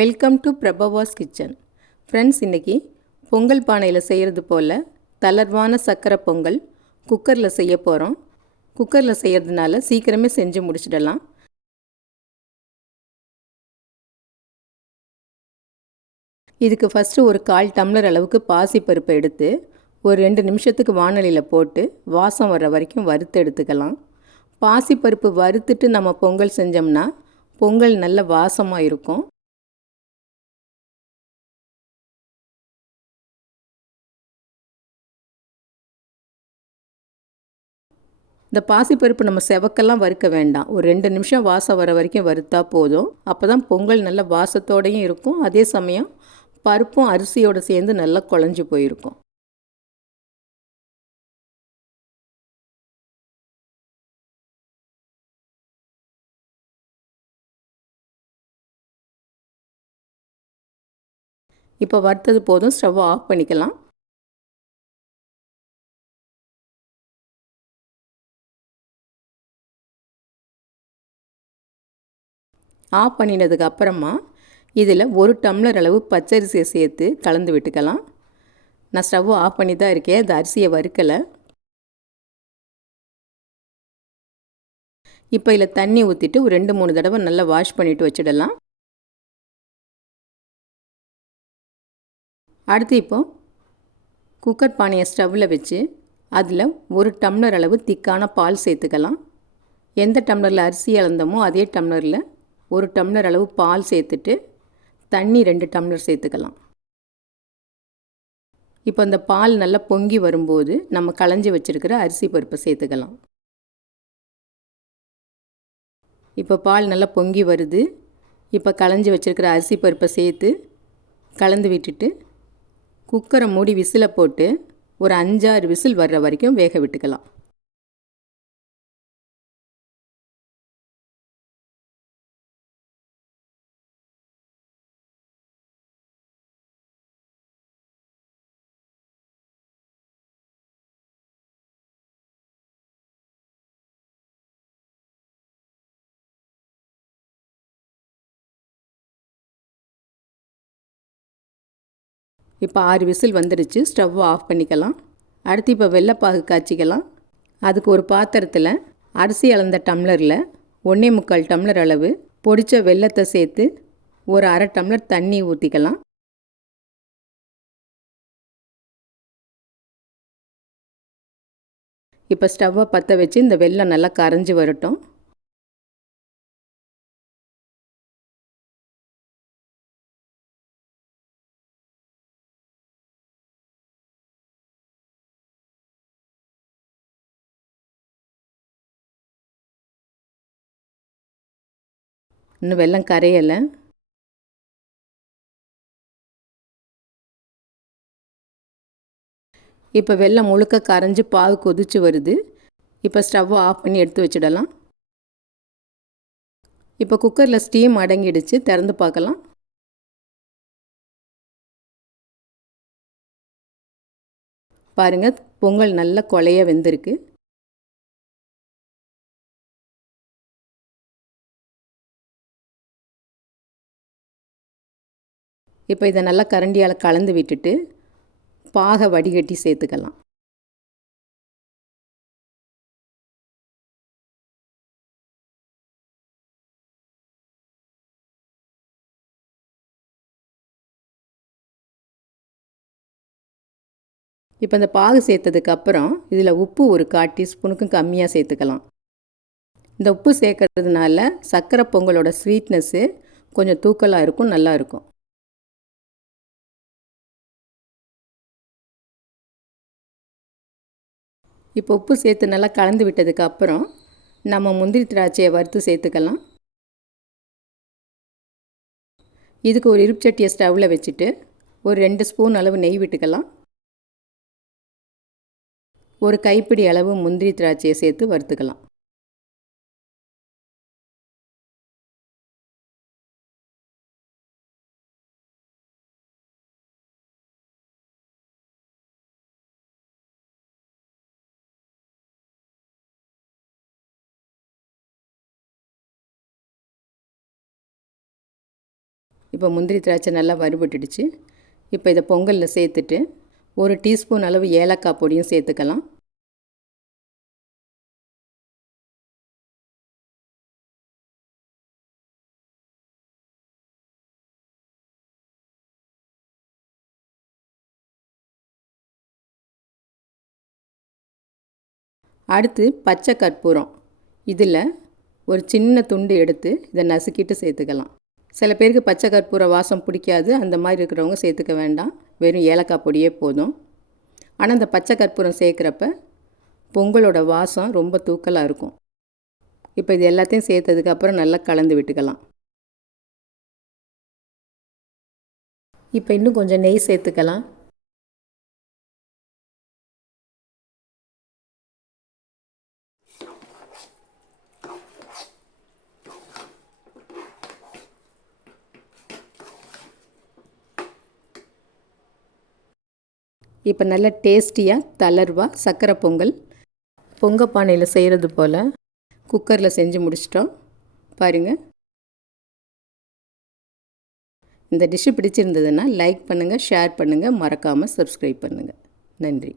Welcome to Prabavas kitchen. Friends, இன்றைக்கி பொங்கல் பானையில் செய்கிறது போல் தளர்வான சர்க்கரை பொங்கல் குக்கரில் செய்ய போகிறோம். குக்கரில் செய்கிறதுனால சீக்கிரமே செஞ்சு முடிச்சிடலாம். இதுக்கு ஃபஸ்ட்டு ஒரு 1/4 டம்ளர் அளவுக்கு பாசிப்பருப்பை எடுத்து ஒரு 2 நிமிஷத்துக்கு வாணலியில் போட்டு வாசம் வர்ற வரைக்கும் வறுத்து எடுத்துக்கலாம். பாசிப்பருப்பு வறுத்துட்டு நம்ம பொங்கல் செஞ்சோம்னா பொங்கல் நல்ல வாசமாக இருக்கும். இந்த பாசிப்பருப்பு நம்ம செவக்கெல்லாம் வறுக்க வேண்டாம். ஒரு 2 நிமிஷம் வாசம் வர வரைக்கும் வறுத்தா போதும். அப்போ தான் பொங்கல் நல்ல வாசத்தோடையும் இருக்கும். அதே சமயம் பருப்பும் அரிசியோடு சேர்ந்து நல்லா குழஞ்சி போயிருக்கும். இப்போ வறுத்தது போதும், ஸ்டவ் ஆஃப் பண்ணிக்கலாம். ஆஃப் பண்ணினதுக்கு அப்புறமா இதில் 1 டம்ளர் அளவு பச்சரிசியை சேர்த்து கலந்து விட்டுக்கலாம். நான் ஸ்டவ் ஆஃப் பண்ணி தான் இருக்கேன், இந்த அரிசியை வறுக்கலை. இப்போ இதில் தண்ணி ஊற்றிட்டு ஒரு 2-3 தடவை நல்லா வாஷ் பண்ணிவிட்டு வச்சிடலாம். அடுத்து இப்போ குக்கர் பானையை ஸ்டவ்வில் வச்சு அதில் 1 டம்ளர் அளவு திக்கான பால் சேர்த்துக்கலாம். எந்த டம்ளரில் அரிசி அளந்தோமோ அதே டம்ளரில் 1 டம்ளர் அளவு பால் சேர்த்துட்டு தண்ணி 2 டம்ளர் சேர்த்துக்கலாம். இப்போ அந்த பால் நல்லா பொங்கி வரும்போது நம்ம களைஞ்சி வச்சுருக்கிற அரிசி பருப்பை சேர்த்துக்கலாம். இப்போ பால் நல்லா பொங்கி வருது. இப்போ களைஞ்சி வச்சுருக்கிற அரிசி பருப்பை சேர்த்து கலந்து விட்டுட்டு குக்கரை மூடி விசிலை போட்டு ஒரு 5-6 விசில் வர்ற வரைக்கும் வேக விட்டுக்கலாம். இப்போ 6 விசில் வந்துடுச்சு. ஸ்டவ் ஆஃப் பண்ணிக்கலாம். அடுத்து இப்போ வெள்ளைப்பாகு காய்ச்சிக்கலாம். அதுக்கு ஒரு பாத்திரத்தில் அரிசி அளந்த டம்ளரில் 1.25 டம்ளர் அளவு பொடித்த வெல்லத்தை சேர்த்து ஒரு 1/2 டம்ளர் தண்ணி ஊற்றிக்கலாம். இப்போ ஸ்டவ்வை பற்ற வச்சு இந்த வெல்லம் நல்லா கரைஞ்சி வரட்டும். இன்னும் வெல்லம் கரையலை. இப்போ வெல்லம் முழுக்க கரைஞ்சி பாகு கொதிச்சு வருது. இப்போ ஸ்டவ்வை ஆஃப் பண்ணி எடுத்து வச்சிடலாம். இப்போ குக்கரில் ஸ்டீம் அடங்கிடுச்சு, திறந்து பார்க்கலாம். பாருங்கள், பொங்கல் நல்ல கொலைய வெந்திருக்கு. இப்போ இதை நல்லா கரண்டியால் கலந்து விட்டுட்டு பாகை வடிகட்டி சேர்த்துக்கலாம். இப்போ இந்த பாகு சேர்த்ததுக்கப்புறம் இதில் உப்பு ஒரு 1/4 டீஸ்பூனுக்கும் கம்மியாக சேர்த்துக்கலாம். இந்த உப்பு சேர்க்கறதுனால சர்க்கரை பொங்கலோட ஸ்வீட்னஸ்ஸு கொஞ்சம் தூக்கலாக இருக்கும், நல்லாயிருக்கும். இப்போ உப்பு சேர்த்து நல்லா கலந்து விட்டதுக்கப்புறம் நம்ம முந்திரி திராட்சையை வறுத்து சேர்த்துக்கலாம். இதுக்கு ஒரு இருப்புச்சட்டியை ஸ்டவ்வில் வச்சுட்டு ஒரு 2 ஸ்பூன் அளவு நெய் விட்டுக்கலாம். ஒரு கைப்பிடி அளவு முந்திரி திராட்சையை சேர்த்து வறுத்துக்கலாம். இப்போ முந்திரி திராட்சை நல்லா வறுபட்டுடுச்சு. இப்போ இதை பொங்கலில் சேர்த்துட்டு 1 டீஸ்பூன் அளவு ஏலக்காய் பொடியும் சேர்த்துக்கலாம். அடுத்து பச்சை கற்பூரம், இதில் ஒரு சின்ன துண்டு எடுத்து இதை நசுக்கிட்டு சேர்த்துக்கலாம். சில பேருக்கு பச்சை கற்பூர வாசம் பிடிக்காது, அந்த மாதிரி இருக்கிறவங்க சேர்த்துக்க வேண்டாம், வெறும் ஏலக்காய் பொடியே போதும். ஆனால் இந்த பச்சை கற்பூரம் சேர்க்குறப்ப பொங்கலோட வாசம் ரொம்ப தூக்கலாக இருக்கும். இப்போ இது எல்லாத்தையும் சேர்த்ததுக்கப்புறம் நல்லா கலந்து விட்டுக்கலாம். இப்போ இன்னும் கொஞ்சம் நெய் சேர்த்துக்கலாம். இப்போ நல்ல டேஸ்டியாக தளர்வாக சர்க்கரை பொங்கல் பொங்க பானையில் செய்கிறது போல் குக்கரில் செஞ்சு முடிச்சிட்டோம். பாருங்கள். இந்த டிஷ்ஷு பிடிச்சிருந்ததுன்னா லைக் பண்ணுங்கள், ஷேர் பண்ணுங்கள், மறக்காமல் சப்ஸ்கிரைப் பண்ணுங்கள். நன்றி.